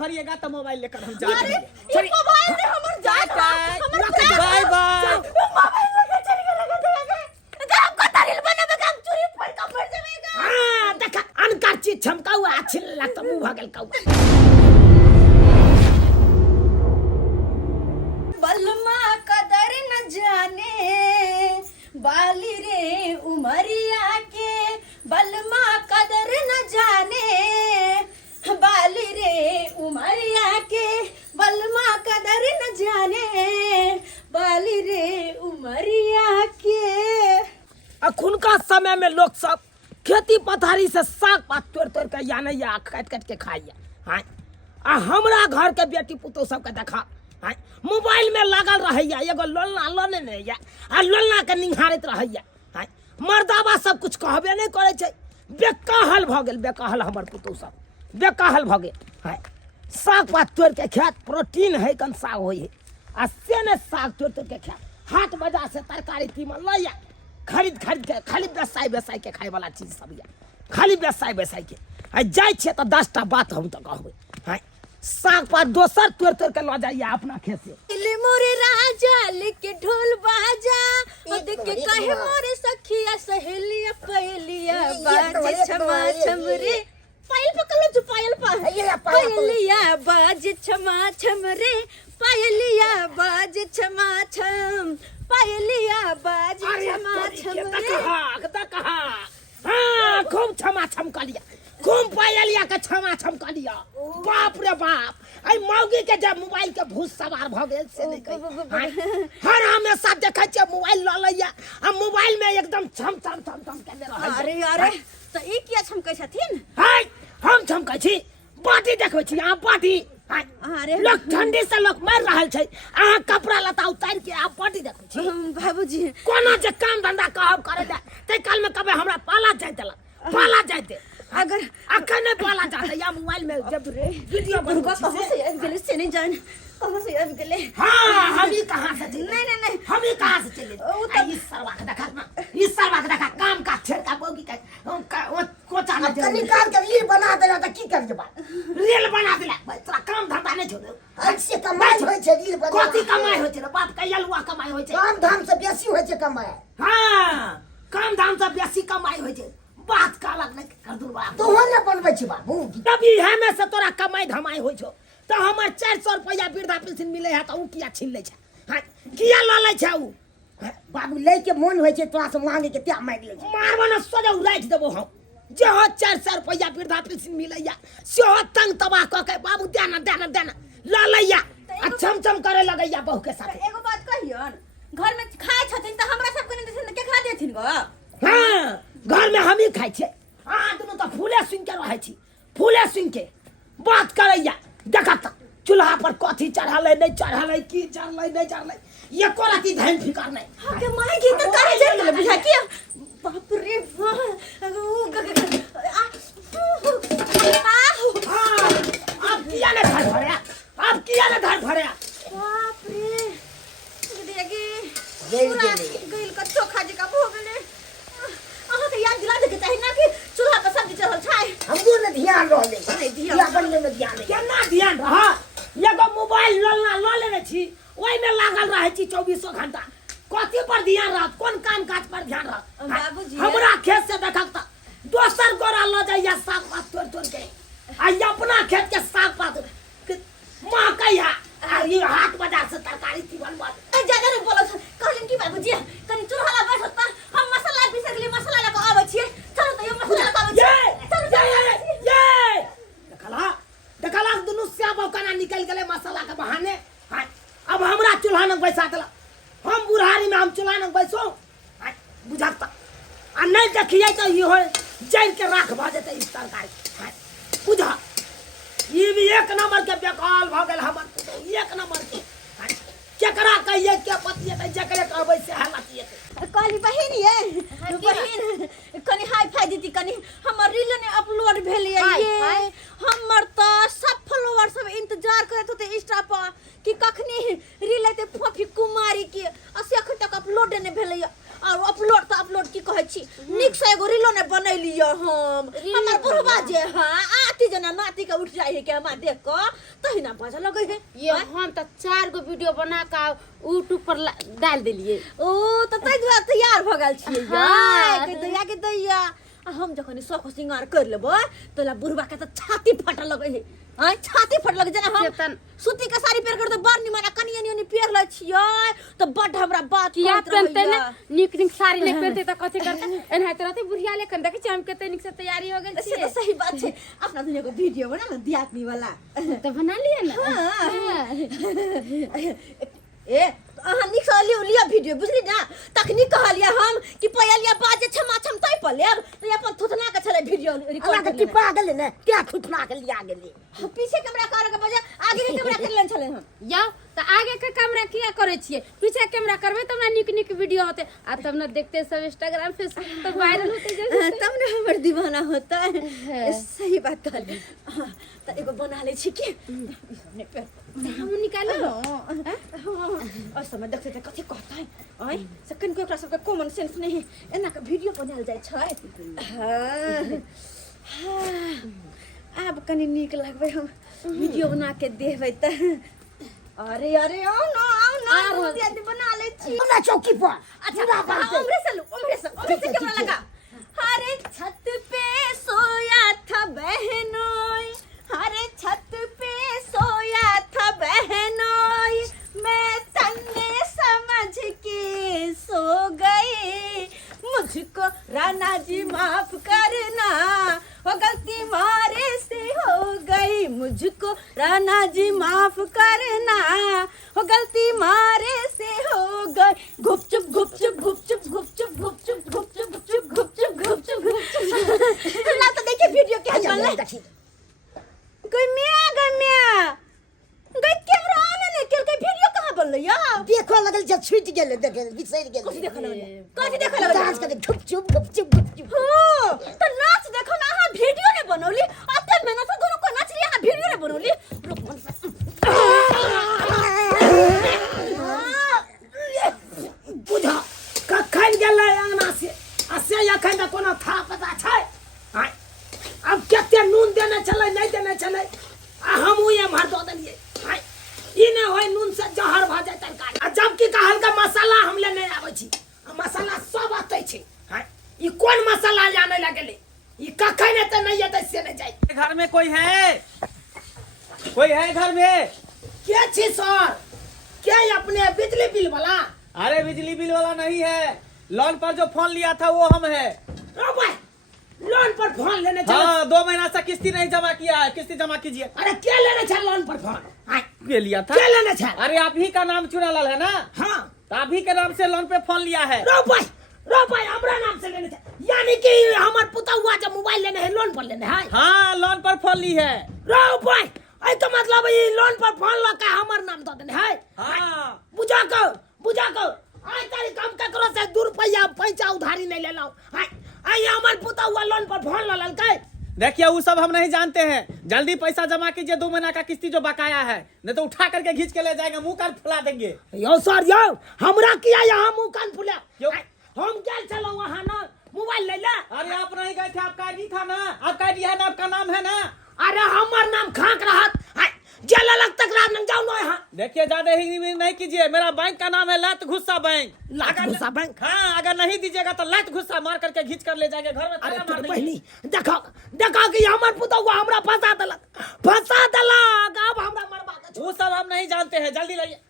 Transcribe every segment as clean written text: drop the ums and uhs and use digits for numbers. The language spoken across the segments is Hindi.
भरिएगा तो मोबाइल लेकर हम जा अरे ये मोबाइल से हमर जाता बाय बाय मोबाइल लेकर चली गए काम का तारील बनाबे काम चोरी पर का मर जाएगा हां देखा अनकर चीज छमकाऊ अच्छी लगता मुंह भागल काऊ बलमा कदर न जाने बाली रे उमरिया के बलमा कदर न जाने बाली रे उमरिया के बलमा कदर न जाने बाली रे उमरिया के। अखुन का समय में लोग सब खेती पथारी से साग पात तोड़ तोड़ के या नहीं या काट काट के खाइया हाँ आ हमरा घर के बेटी पुतौ सबके देखा हाँ मोबाइल में लागल रहैया एगो लोलना लोने नहीं या आ लोलना के निहारत रहैया हाँ मर्दाबा सब कुछ कहबे नहीं करे छै बेकाहल भ गेल बेकाहल हमर पुतौ सब बेकाहल भ गेल हाँ साग पात तोड़ के खात प्रोटीन है कन साग होई है आ से ने साग तोड़ तोड़ के खात हाट बाजार से तरकारी तीमन लइया खरीद खरीद के खाली बेसाई के खाए वाला चीज सब या खाली बेसाई के आ जाय छे त 10टा बात हम त कहबै हां साग पात दोसर तोड़ तोड़ के ल जाइया अपना खेत से दिल मोरे राजा लेके ढोल बाजा ओ देख के कहे मोरे सखिया सहेलिया पहेलिया बाज छमा छम रे पायल पकड़ जो पायल पहेलिया बाज छमा छम रे पायलिया बाज छमा छम पायलिया बाज छमा छम रे कहा हां खूब छमा छम कर लिया खूब पायलिया के छमा छम कर लिया बाप रे बाप आई मौगी के जब मोबाइल के भूत सवार भ गेल से नहीं कही हर हमेशा देखै छ मोबाइल ल लइया आ मोबाइल में एकदम छम छम छम छम के रह अरे अरे त ई किया छमकै छथिन हाय हम छमकै छी पार्टी देखबै छी अहाँ पार्टी अरे लोग ठंडी से लोग मर रहल छै अहाँ कपड़ा लता उतार के आप पार्टी देखै छी बाबूजी कोना जे काम धंधा कहब करे दे ते काल में कबे हमरा पाला जाय देला पाला जाय दे अगर अखन नहीं पाला जाता या मोबाइल में जब वीडियो बनवा कहां से आबि गेले से नहीं जान कहां से आबि गेले हां हम ही कहां से चले नहीं हम ही कहां से चले इस सरवा के देखा ना इस सरवा के देखा काम का छेड़का बोगी का को चाला अब निकाल के रील बना देला त की कर देबा रील बना देला तोरा काम धंधा नहीं छोड़ आज से कमाई होय छै रील बना कथि कमाई होय छै रे बाप कयलुआ कमाई होय छै काम धाम से बेसी होय छै कमाई हां काम धाम से बेसी कमाई होय छै बात का अलग नहीं कर दूर बा तो होने बनबै छी बाबू तभी है में से तोरा कमाई धमाई होय छो तो हमर 400 रुपया वृद्धा पेंशन मिले है तो उ किया छीन ले छै हां किया ल ले छै उ बाबू लै के मन होय छै तोरा से मांगे के त्या मांग ले छै मारबो न सोजा राख देबो हम जे हो 400 रुपया वृद्धा पेंशन मिले या से हो तंग तबाह क के बाबू देना ल लैया आ चमचम करे लगैया बहू के साथ एगो बात कहियन घर में खाए छथिन त हमरा सब के नहीं देथिन त केकरा देथिन गो हां घर में हम ही खाई छे आ दुनु तो फूले सुन के रहै छी फूले सुन के बात करैया देखा त चूल्हा पर कथी चढ़ाले नहीं चढ़ाले की चढ़ले नहीं चढ़ले एको राती धन फिकर नहीं के माय की त करे जाय गेले बुझा के बाप रे अब किया ने घर भरे बाप रे देगी गेल गेले गइल का चोखा जी का भो गेले अहाँ के याद दिला दे के चाहि ना कि चूल्हा पर सब्जी चढ़ल छै हमको न ध्यान रहले नहीं ध्यान या बनले में ध्यान नहीं केना ध्यान रह एगो मोबाइल ललना ल लेने छी ओइ में लागल रहै छी 24 घंटा कथि पर ध्यान रहत कोन काम काज पर ध्यान रहत बाबूजी हमरा खेत से देखक त दोसर गोरा ल जाइया साग पात तोड़ तोड़ के आ अपना खेत के साग पात महकैया आ ये हाट बाजार से तरकारी तीवन बात ज्यादा नहीं बोलो कहलिन की बाबूजी कनी चूल्हा ला बैठत त हम मसाला पीसे के लिए मसाला ला के आबै छियै चलो त ये मसाला ला के आबै छियै ये देखला दुनु स्याबो कना निकल गेले मसाला के बहाने हां अब हमरा चूल्हा न बैसा देला हम बुढ़ारी में हम चूल्हा न बैसो हां बुझाता आ नहीं देखिए तो ये हो जैन के राख भ जेते इस तरकारी हां बुझा ये भी एक नंबर के बेकाल भ गेल हमर एक नंबर के केकरा कहिए के पतिए त जकरे कहबै से हालतिए कहली बहिन ये बहिन कनी हाई फाई दीदी कनी हमर रील ने अपलोड भेल ये हमर त सब फॉलोअर सब इंतजार करत होते इंस्टा पर कि कखनी रील एते फोफी कुमारी के असे अखन तक अपलोड ने भेल और अपलोड त अपलोड की कहै छी निक से एगो रीलो ने बनैली हम हमर बुढ़वा जे हां आती जना नाती के उठ जाए के हमार देख को तही ना बाजा लगे है ये हम तो 4 गो वीडियो बना के यूट्यूब पर डाल दिलिए। ओ त तै दुआ तैयार भ गेल छियै हाँ। के दैया हम जखन शौक श्रृंगार कर लेबै तोला बुढ़वा के त छाती फट लगे है हां छाती फट लगे जेना हम चेतन। सूती के साड़ी पहिर कर त बड़ निमन कनिया नियन पहिर ल छियै त बड हमरा बात किया करत पहनते रहैया। ना निक निक साड़ी नहीं पहनते तो कथि करते एना तो रहते बुढ़िया लेखन देखे छी हम केते निक से तैयारी हो गेल से छी तो सही बात है अपना दुनिया को वीडियो बना ना दियातनी वाला तो बना लिए ना। ए अहाँ निक से लिया वीडियो बुझली ना तखनी कहलिया हम कि पयलिया बाजे क्षमा क्षम तै पर लेब तो अपन थुथना के चले वीडियो अल्लाह रिकॉर्ड के कर टिपा गेले ने क्या छुटना के लिया गेले पीछे कैमरा कर के बजा आगे के कैमरा कर लेन चले हम जाओ तो आगे के कैमरा किया करे छिए पीछे कैमरा करबे तब ना निक निक वीडियो होते आ तब ना देखते सब इंस्टाग्राम फेसबुक पर वायरल होते जैसे तब ना हमर दीवाना होता है सही बात कर त एगो बना ले छी के ने पे हम निकालो और समय देखते त कथि कहता है ओए सेकंड को एकरा सबके कॉमन सेंस नहीं है एना के वीडियो बनाल जाय छै आब कनी नीक लगबै हम वीडियो बना के देबै त अरे अरे आओ ना दिया बना ले छी हमरा चौकी पर अच्छा उम्र से कैमरा लगा हरे छत पे सोया था बहनोई हरे छत पे सोया था बहनोई मैं तन्ने समझ के सो गई मुझको राणा जी माफ करना वो गलती मारे से हो गई मुझको राणा जी माफ करना वो गलती मारे से हो गई गुपचुप गुपचुप गुपचुप गुपचुप गुपचुप गुपचुप गुपचुप गुपचुप गुपचुप गुपचुप ला तो देखिए वीडियो क्या चल रहा है गमिया गई कैमरा आने ने के वीडियो कहां बन रही देखो लगल जे छूट गेले देखे बिसर गेले कथि देखा लगे डांस करे गुपचुप गुपचुप गुपचुप हो तो नाच देखो ना हां वीडियो ने बनौली अते मेहनत से दोनों को नाच लिया हां वीडियो ने बनौली रुक मन बुझा कखन गेलै अंगना से असे अखन त कोनो था पता छै हाय अब केते नून देने चले नहीं देने चले आ हमहू ये मार दो देलिए हाय ई ने होय नून से जहर भ जाय तरकारी आ जबकि का हल्का मसाला हमले नहीं आबै छी मसाला सब आते छै हाय ई कोन मसाला जाने लगले ई कखन एते नहीं एते से नहीं जाय घर में कोई है घर में? के छी सर के अपने बिजली बिल वाला अरे बिजली बिल वाला नहीं है, लोन पर जो फोन लिया था वो हम है। ओ भाई लोन पर फोन लेने चले हाँ 2 महीना से किस्ती नहीं जमा किया है, किस्ती जमा कीजिए। अरे क्या लेने चल लोन पर फोन हाय ये लिया था। क्या लेने चल अरे आप ही का नाम चुनालाल है ना? हाँ तो आप ही के नाम से लोन पे फोन लिया है। रो भाई हमरा नाम से लेने थे यानी कि हमार पुता हुआ जब मोबाइल लेने है लोन पर लेने है हाँ लोन पर फोन ली है। रो भाई ऐ तो मतलब ये लोन पर फोन लगा हमार नाम दे देने है हाँ बुझा को आई तारी काम का करो से 2 रुपया पैसा उधारी नहीं ले लाओ आई हमार पुता हुआ लोन पर फोन ले ललकै। देखिए वो सब हम नहीं जानते हैं, जल्दी पैसा जमा कीजिए, 2 महीना का किस्ती जो बकाया है, नहीं तो उठा करके खींच के ले जाएंगे, मुंह कान फुला देंगे। यो सर यो हमरा किया यहाँ मुंह कान फुला क्यों? हम गेल चलो वहाँ ना मोबाइल ले ले। अरे आप नहीं गए थे, आपका आईडी था ना, आपका आईडी है ना, आपका नाम है ना। अरे हमार नाम खाक रहा जेल अलग तकरार न जाओ ना यहाँ। देखिए ज्यादा ही नहीं कीजिए, मेरा बैंक का नाम है लात गुस्सा बैंक। लात गुस्सा बैंक? हाँ अगर नहीं दीजिएगा तो लात गुस्सा मार करके खींच कर ले जाएंगे घर में। अरे ताला तोर मार देंगे। बहनी देखो कि हमार पुता हुआ हमरा फंसा देलक अब हमरा मरवा के वो सब हम नहीं जानते हैं, जल्दी लाइए।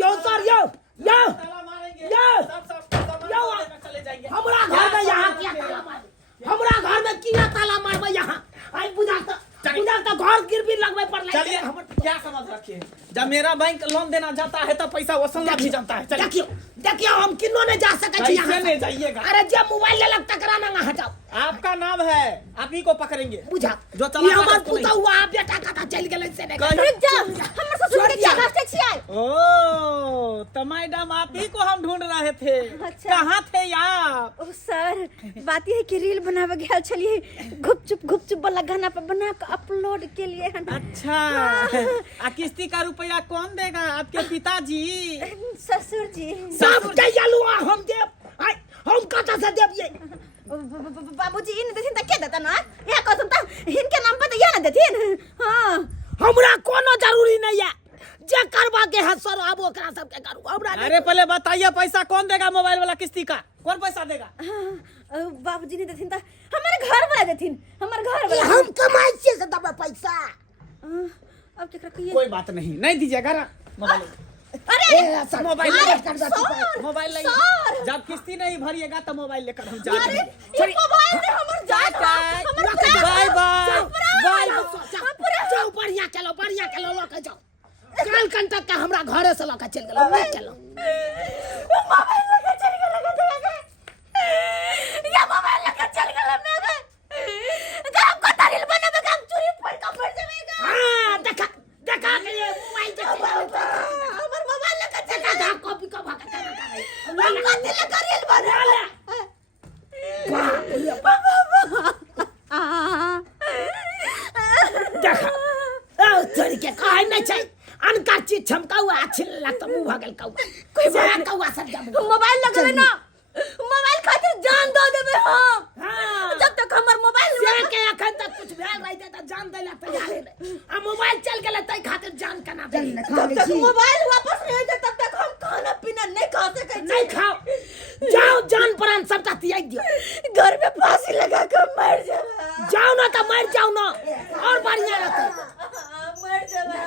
यो सर यो ताला मारेंगे, यो सब यो चले जाएंगे। हमरा घर में यहाँ क्या ताला मार हमरा घर में किया ताला मारबे यहाँ आई बुझा तो घर गिरवी लगवे पर ले चलिए क्या समझ रखिए, जब मेरा बैंक लोन देना जाता है तो पैसा वसूलना भी जानता है। चलिए देखियो हम किन्नो ने जा सके छी कैसे नहीं जाइएगा। अरे जे मोबाइल ले लग टकराना ना हटाओ। आपका नाम है, आप ही को पकड़ेंगे। बुझा जो चला ये हमार पुता हुआ बेटा का चल गेले से नहीं रुक जा हमर ससुर के क्या रास्ते छियै। ओ तो मैडम आप ही को हम ढूंढ रहे थे। अच्छा। कहाँ थे आप? ओ सर बात ये है कि रील बनावे गेल छलिए, गुपचुप वाला गाना पर बना के अपलोड के लिए हन। अच्छा आ किस्ती का रुपया कौन देगा? आपके पिताजी? ससुर जी। सब के यलुआ हम देब हम कता से देब ये बाबूजी इन देथिन त के देता ना या कसम त इनके नाम पे त या ना देथिन हां हमरा कोनो जरूरी नहीं है जे करवा के है सर अब ओकरा सब के करू हमरा अरे पहले बताइए पैसा कौन देगा मोबाइल वाला किस्ती का? कौन पैसा देगा? बाबूजी ने देथिन त हमारे घर वाला देथिन हमारे घर वाला हम कमाई से दबे पैसा अब केकरा कहिए कोई बात नहीं दीजिएगा ना मोबाइल। अरे मोबाइल अरे, लेकर सर, मोबाइल सर। नहीं, जब किस्ती नहीं भरिएगा तो मोबाइल लेकर हम जा अरे ये मोबाइल से हमर जात बाय बाय बाय। जाओ बढ़िया चलो लोके जाओ काल कंटक का हमरा घरे से लोके चल गेलो ले चलो मोबाइल लेके चल गेल ये मोबाइल लेके चल गेल मेरे काम को तारिल बनाबे काम चोरी पड़ जाएगा हां देखा के ये मोबाइल देखा हमर मोबाइल लेके चल गेल देखा कॉपी का भागा कर हम कथि ले करिल बना ले देखा ओ तोरी के कहे नहीं छै अनका चीज छमकावा अच्छी लगता मुंह भागल कौवा कोई बड़ा कौवा सब जाबो मोबाइल लगबे ना मोबाइल खातिर जान दो देबे हम हां जब तक हमर मोबाइल से के अखन तक कुछ भेल रही त जान दैला तैयार है आ मोबाइल चल गेले तै खातिर जान केना दे जब तक मोबाइल वापस नहीं दे तब तक हम खाना पीना नहीं खा सके नहीं खाओ जाओ जान प्राण सब का त्याग दियो घर में फांसी लगा कर मर जाना जाओ ना तो मर जाओ ना और बढ़िया रहता मर जाना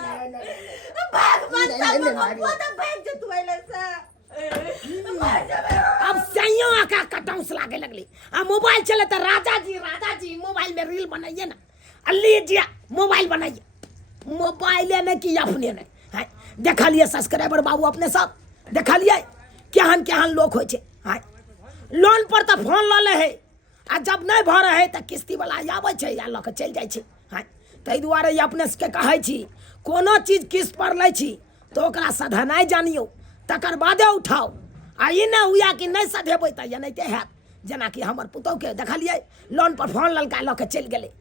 भाग मत सब वो तो भाग जे तू आइले से मर जाना अब सैयो आका कटौस लागे लगली आ मोबाइल चले तो राजा जी मोबाइल में रील बनाइए ना आ लीजिए मोबाइल बनाइए मोबाइल में की अपने नहीं है देखा लिए सब्सक्राइबर बाबू अपने सब देखा लिए केहन लोग हो छे है लोन पर तो फोन ल ले है आ जब नहीं भर है तो किस्ती वाला आवे छे या ल के चल जाय छे है तै दुआरे ये अपने से कहै छी कोनो चीज किस्त पर लै छी तो ओकरा सधनाई जानियो तकर बादे उठाओ आ ई न हुआ कि नहीं सधेबै त एनाहिते हैत जेना कि हमर पुतौह के देखलिए लोन पर फोन ललका ल के चल गेलै